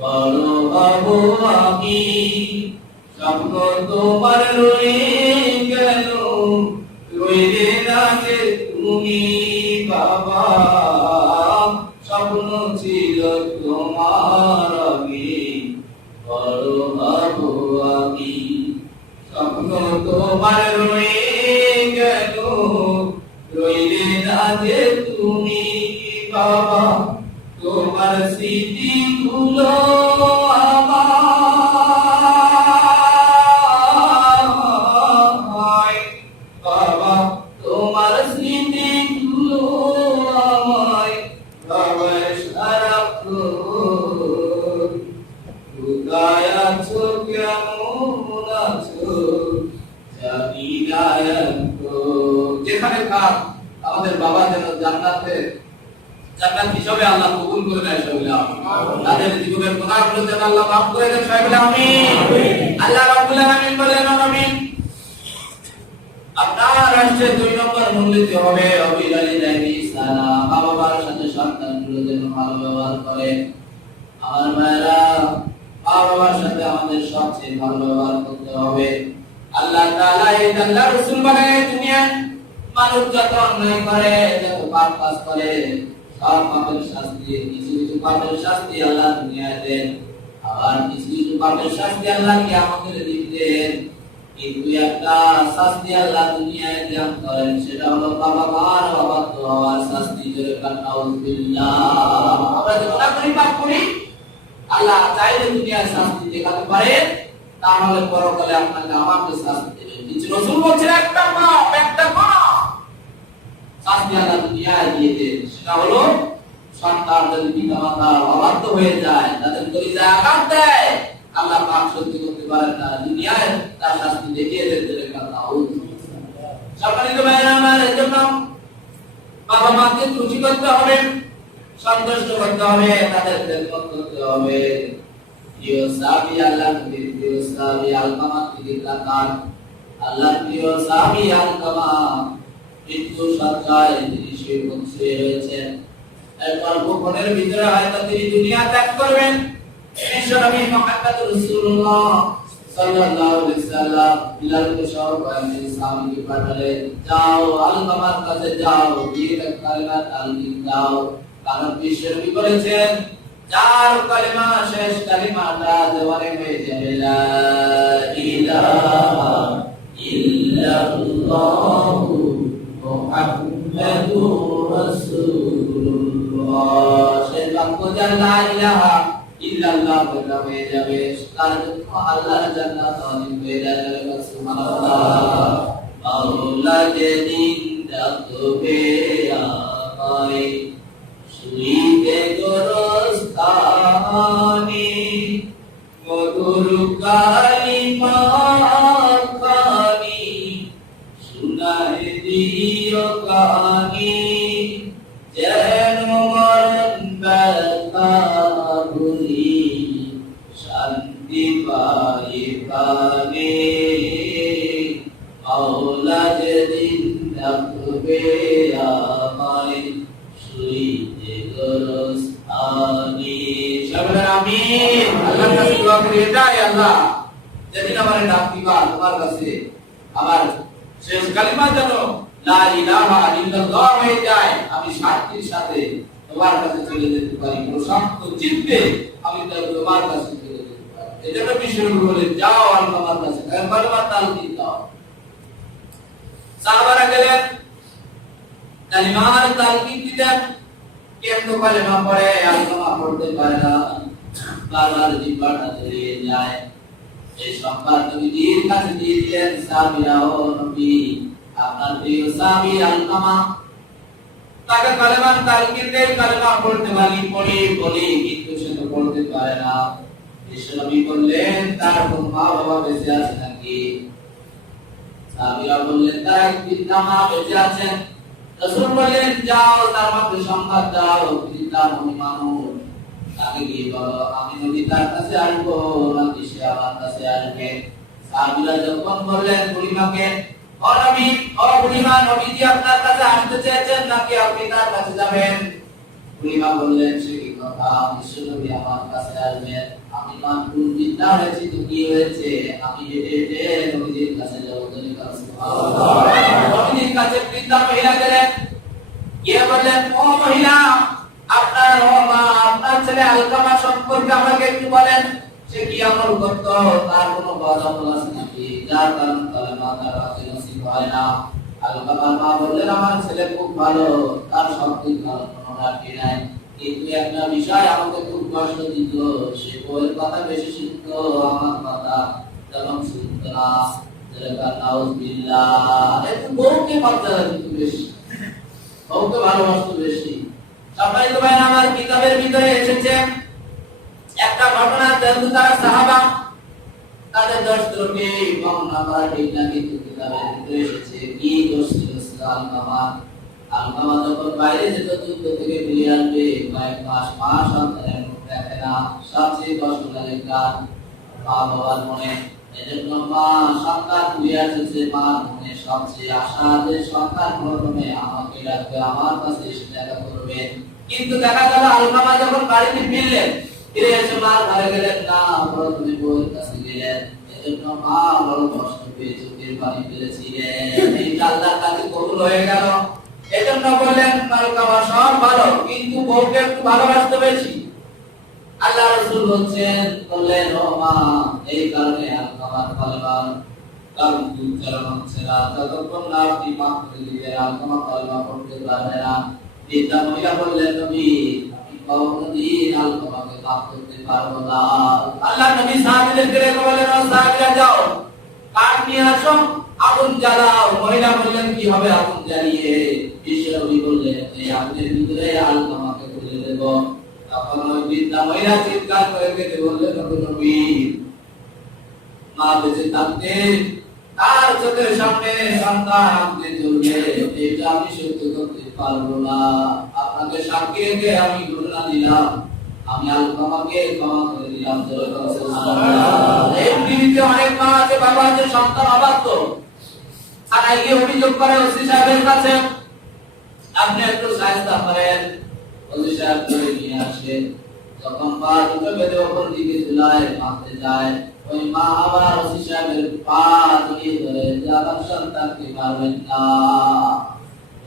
বড় হবো আমি, স্বপ্ন তোমার রয়ে গেল, রইলে না যে তুমি বাবা। স্বপ্ন ছিল তোমার অনেক বড় হবো আমি, স্বপ্ন তোমার রয়ে গেল, রইলে না যে তুমি বাবা। তোমার স্মৃতি গুলো আমায় বাবা, তোমার স্মৃতি গুলো আমায় বাবা সারাক্ষণ। কোথায় আছো কেমন আছো জানি না, যেখানে থাক আমাদের বাবা যেন জান্নাতে জান্নাত হিসাবে আল্লাহ কবুল করে নেয় সবাই। তাদের জীবনের গুনাহগুলো যেন আল্লাহ মাফ করে দেন সবাই। আমিন। আল্লাহ রাব্বুল আলামিন বলেন, আমিন। আপনার রাষ্ট্রে 2 নম্বর মূলনীতি হবে অবিলালিদাইনি ইহসানা, মা বাবার সাথে সন্তানগুলো যেন ভালো ব্যবহার করে। আমার ভাইরা, মা বাবার সাথে আমাদের সবচেয়ে ভালো ব্যবহার করতে হবে। আল্লাহ তাআলা এই আল্লাহ রাসূল বানায় দুনিয়ায় মানুষ যত অন্যায় করে, যত পাপ কাজ করে, সব পাপের শাস্তি, কিছু কিছু পাপের শাস্তি আল্লাহ দুনিয়ায় দেন, আবার কিছু কিছু পাপের শাস্তি আল্লাহ কিয়ামতের দিন দেন। কিন্তু একটা শাস্তি আল্লাহ দুনিয়ায় দান করেন, সেটা হলো পাপাকার অবাধ্য হওয়ার শাস্তি। জোরে কান নাউযুবিল্লাহ। আমরা গুনাহ করি, পাপ করি, আল্লাহ চাইলে দুনিয়ায় শাস্তি দেখাতে পারে, তাহলে পরকালে আপনাকে আমাকে শাস্তি দেবেন। কিছু রাসূল বলছেন একটা পাপ, একটা গুনাহ শাস্তি আল্লাহ দুনিয়ায় দিয়ে দেন, সেটা হলো সন্তান যদি পিতামাতার অবাধ্য হয়ে যায়, তাদের কলিজায় আঘাত দেয়, আল্লাহ পাপ সহ্য করতে পারেন না, দুনিয়ায় তার শাস্তি দেখিয়ে দেন। সম্মানিত ভাইরা আমার, এর জন্য বাবা মাকে খুশি করতে হবে, সন্তুষ্ট করতে হবে, তাদের খেদমত করতে হবে। প্রিয় সাহাবী, আল্লাহ নবীর প্রিয় সাহাবী আলকামা থেকে তাকান। আল্লাহ প্রিয় সাহাবী আলকামা মৃত্যু সজ্জায় তিনি শুয়ে রয়েছেন। এরপর গোপনের ভিতরে হয়তো তিনি দুনিয়া ত্যাগ করবেন। বিশ্বনবী মুহাম্মদ রাসূলুল্লাহ সাল্লাল্লাহু আলাইহি সাল্লাম বিলালকে সহ কয়েকজন সাহাবীকে পাঠালেন, যাও আলকামার কাছে যাও, গিয়ে কালিমা তালকিন দাও। কারণ বিশ্বনবী বলেছেন, যার কালিমা শেষ কালিমাটা জবানে হয়ে যাবে লা ইলাহা ইল্লাল্লাহু মুহাম্মাদুর রাসূলুল্লাহ, সে বাক্য যার লা ইলাহা ইল্লাল্লাহ বলা হয়ে যাবে, তার জন্য আল্লাহর জান্নাত ওয়াজিব হয়ে যাবে। সুবহানাল্লাহ। মাওলা যেদিন ডাকবে আমায় শুইতে গোরস্তানে, মধুর কালিমা খানি শুনায় দিও কানি, যেন মরণ ব্যথা ভুলি শান্তি পাই প্রাণে। মাওলা যেদিন ডাকবে আমায় শুইতে গোরস্তানে। সবাই আমিন। আল্লাহর কাছে দোয়া করি, এটাই আল্লাহ যেদিন আমার ডাক দিবা তোমার কাছে, আমার শেষ কালিমা যেন লা ইলাহা ইল্লাল্লাহ হয়ে যায়, আমি শান্তির সাথে তোমার কাছে চলে যেতে পারি, প্রশান্ত চিত্তে আমি তোমার কাছে চলে যেতে পারি। এজন্য বিশ্বনবী বলেন, যাও আল্লাহর কাছে কালিমা তালকিন দাও। সাহাবারা গেলেন, কালিমার তালকিন দিতেন, কিন্তু কালিমা পড়ে আল্লাহ পড়তে পারে না, বারবার জিহ্বাটা জড়িয়ে যায়। এই সংবাদ নবীজির কাছে দিয়ে দিলেন, সাহাবীরা, ও নবী, আপনার প্রিয় সাহাবী আলকামা, তাকে কালেমা তালকিন দেন, কালেমা পড়তে বলি কিন্তু সে তো পড়তে পারে না। বিশ্বনবী বললেন, তার কোন মা বাবা বেঁচে আছে নাকি? সাহাবীরা বললেন, তার পিতা মা বেঁচে আছেন। রাসূল বললেন, যাও তার মাকে সংবাদ দাও, পিতা মানুষ, তাকে গিয়ে বলো আমি নবী তার কাছে আসবো নাকি সে আমার কাছে আসবে। সাহাবীরা যখন বললেন বুড়িমাকে, ও নবী, ও বুড়িমা, নবীজি আপনার কাছে আসতে চেয়েছেন নাকি আপনি তার কাছে যাবেন? বুড়িমা বললেন, সে কি কথা, বিশ্বনবী আমার কাছে আসবেন, আমি মাত্র চিন্তা হয়েছি তো কি হয়েছে, আমি হেঁটে নবীজির কাছে যাবো। নবীজির কাছে বৃদ্ধা মহিলা গেলেন, গিয়ে বললেন, ও মহিলা, আপনার মা, আপনার ছেলে আলকামা সম্পর্কে আমাকে একটু বলেন, সে কি আমল করত, তার কোনো বদ আমল আছে নাকি, যার কারণে কালেমা তার হাতে নসিব হয় না? আলকামার মা বললেন, আমার ছেলে খুব ভালো, তার সব দিক ভালো, কোনো ঘাটতি নাই, কিন্তু একটা বিষয় আমাকে খুব কষ্ট দিত, সে বইয়ের কথা বেশি শিখত, আমার কথা তেমন শুনত না। নাউযুবিল্লাহ। একটু বউকে মর্যাদা দিত বেশি, বউকে ভালোবাসতো বেশি। সম্মানিত ভাইরা আমার, কিতাবের ভিতরে এসেছে একটা ঘটনা, যেহেতু তারা সাহাবা, তাদের দোষ ত্রুটি বর্ণনা করা ঠিক না, কিন্তু কিতাবের ভিতরে এসেছে কি দোষ ছিল আলকামা যখন বাইরে যেত যুদ্ধ থেকে ফিরে আসবে, কয়েক মাস সন্তানের মুখ দেখে না, সবচেয়ে কষ্ট লাগে কার? মা বাবার মনে। এজন্য মা সন্তান দিয়ে আসছে, মা মনে সবচেয়ে আশা যে সন্তান প্রথমে আমাকে ডাকবে, আমার কাছে এসে দেখা করবে। কিন্তু দেখা গেল আলকামা যখন বাড়িতে ফিরলেন, ফিরে এসে মা ঘরে গেলেন না, প্রথমে বউয়ের কাছে গেলেন। এজন্য মা বড় কষ্ট পেয়ে চোখের পানি ফেলেছিলেন। এই আল্লাহর কাছে কবুল হয়ে গেল। এজন্য বললেন আলকামা সব ভালো, কিন্তু বউকে একটু ভালোবাসতে বেশি। আল্লাহ রাসূল বললেন ও মা, এই কারণে আলকামার কলমার কারণ উচ্চারণ হচ্ছে না, যতক্ষণ না আপনি মাফ করে দিবেন আলকামা কলমা পড়তে পারবে না। বৃদ্ধা মহিলা বললেন নবী, আমি কোনদিন আলকামাকে মাফ করতে পারবো না। আল্লাহ নবী সাহাবীদেরকে বললেন, ও সাহাবীরা যাও, কাঠ নিয়ে আসো, আগুন জ্বালাও। মহিলা বললেন কি হবে আগুন জ্বালিয়ে? বিশ্ব নবী বললেন এই আগুনের ভিতরে আলকামাকে তুলে দেব। তখন ওই বৃদ্ধা মহিলা চিৎকার করে কেঁদে বললেন, নবী মা বেঁচে থাকতে তার চোখের সামনে সন্তান আপনি চলবে, এটা আমি সহ্য করতে পারবো না। আপনাকে সাক্ষী রেখে আমি ঘোষণা দিলাম, আমি আলকামাকে ক্ষমা করে দিলাম। এই পৃথিবীতে অনেক মা আছে, বাবা আছে, সন্তান অবাধ্য, থানায় গিয়ে অভিযোগ করে ওসি সাহেবের কাছে, আপনি একটু সাহায্য করেন। ওসি সাহেব করে নিয়ে আসে। যখন পা দুটো বেঁধে ওপর দিকে ঝুলায় মারতে যায়, ওই মা আবার ওসি সাহেবের পা জড়িয়ে ধরে যে আমার সন্তানকে মারবেন না।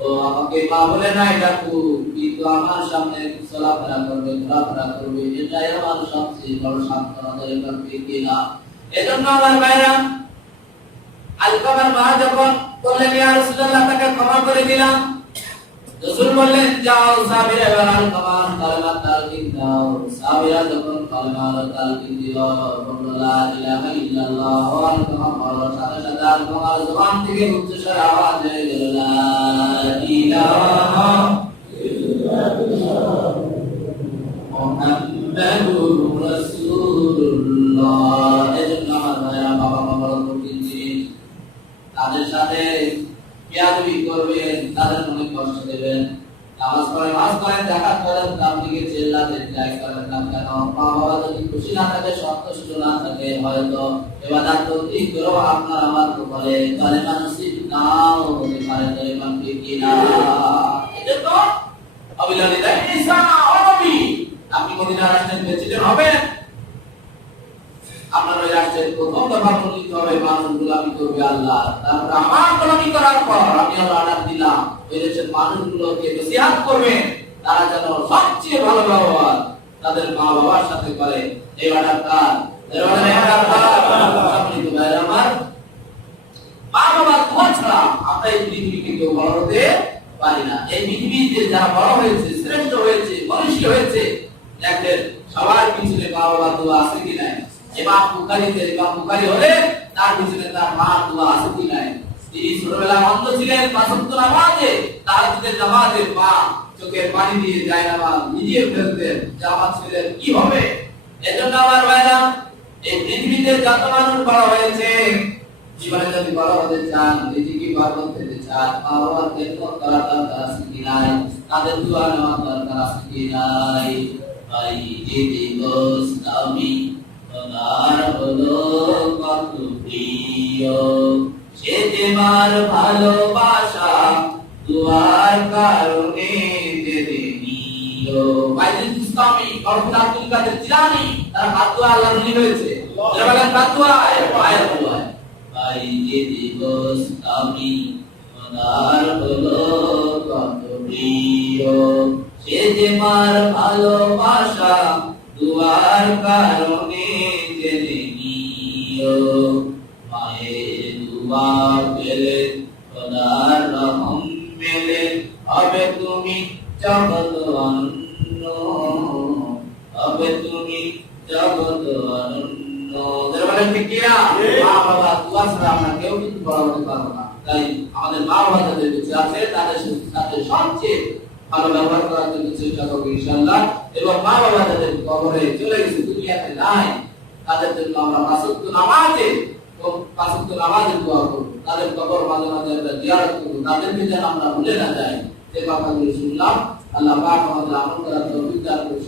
ও আমাকে মা বলে নাই ডাকু, কিন্তু আমার সামনে চলাফেরা করবে, ঘোরাফেরা করবে, এটাই আমার সবচেয়ে বড় সান্ত্বনা হয়ে পারবে কিনা। এজন্য আমার ভাইরা, আলকামার মা যখন বললেন ইয়া রাসূলুল্লাহ তাকে ক্ষমা করে দিলাম, রাসূল বললেন যাও সাহাবীরা এবার আলকামার কালেমা তালকিন দাও। সাহাবীরা যখন কালেমার তালকিন দিল, বলল লা ইলাহা ইল্লাল্লাহ, আলকামা বলার সাথে সাথে আলকামার জবান থেকে উচ্চস্বরে আওয়াজ হয়ে গেল লা ইলাহা ইল্লাল্লাহ মুহাম্মাদুর রাসূলুল্লাহ। এজন্য আমার ভাইরা, বাবা মা বড় কঠিন জিনিস, তাদের সাথে বেয়াদবি করবেন, তাদের মনে কষ্ট দেবেন। নামাজ পড়েন, নামাজ পড়েন, যাকাত করেন, তাবলীগে চিল্লাতেন, যাই করেন না কেন, মা বাবা যদি খুশি না থাকে, সন্তুষ্ট না থাকে, হয়তো ইবাদত করতে করো আপনার আমার কপালে কালেমা নসিব নাও হতে পারে। কালেমা কি না, এটা তো অবিলম্বে দেয় ঈসা নবী, আপনি মদিনার রাষ্ট্রের প্রেসিডেন্ট হবেন, আপনার ওই রাষ্ট্রের প্রথম দফা মনোনীত হবে, মানুষ গোলামি করবে আল্লাহ। তারপরে আমার গোলামি করার পর আমি আল্লাহ অর্ডার দিলাম ওই দেশের মানুষগুলোকে নসিহত করবে, তারা যেন সবচেয়ে ভালো ব্যবহার তাদের মা বাবার সাথে করে। এই অর্ডারটা আমার মা বাবার দোয়া ছাড়া আমরা এই পৃথিবীকে কেউ বড় হতে পারি না। এই পৃথিবীতে যারা বড় হয়েছে, শ্রেষ্ঠ হয়েছে, মনীষী হয়েছে, দেখেন সবার পিছনে মা বাবার দোয়া আছে কি নাই। ইমাম বুখারী হলে তার পিছনে তার মা দোয়া আছে কি নাই। তিনি ছোটবেলায় অন্ধ ছিলেন, পাঁচ ওয়াক্ত নামাজে তাহাজ্জুদের নামাজে মা চোখের পানি দিয়ে যায় নামাজ ভিজিয়ে ফেলতেন, যে আমার ছেলের কি হবে। এজন্য আমার ভাইরা, এই পৃথিবীতে যত মানুষ বড় হয়েছে, জীবনে যদি বড় হতে চান, নিজেকে বরকত পেতে চান, মা বাবার খেদমত করার দরকার আছে কি নাই, তাদের দোয়া নেওয়ার দরকার আছে কি নাই। ভাই যে দিবস আমি তোমার হলো কত প্রিয়, সে তোমার ভালোবাসা দুয়ার কারণে বাইজিদ ইসলামী মরহুম আব্দুল কাদের জিলানী তার ফাতোয়া আল্লাহর নবী হয়েছে। বলেন ফাতোয়া আয়াত দোয়া বাইজিদ ইসলামী তোমার হলো কত প্রিয়, সে তোমার ভালোবাসা দুয়ার কারণে জেনে নিও। মায়ের দুয়া পেলে খোদার রহম পেলে হবে তুমি জগৎ অনন্য, হবে তুমি জগৎ অনন্য। বলেন ঠিক কি না? মা বাবা দোয়া ছাড়া আমরা কেউ কিন্তু বড় হতে পারবো না। তাই আমাদের মা বাবা যাদের বেঁচে আছে তাদের সাথে সবচেয়ে ভালো ব্যবহার করার জন্য চেষ্টা করবো ইনশাআল্লাহ। এবং মা বাবা যাদের কবরে চলে গেছে, দুনিয়াতে নাই, তাদের জন্য আমরা পাঁচ ওয়াক্ত নামাজের দোয়া করব, তাদের কবর মাঝে মাঝে আমরা জিয়ারত করব, তাদেরকে যেন আমরা ভুলে না যাই। যে কথাগুলো শুনলাম, আল্লাহ পাক আমাদের আমল করার তৌফিক দান করুন।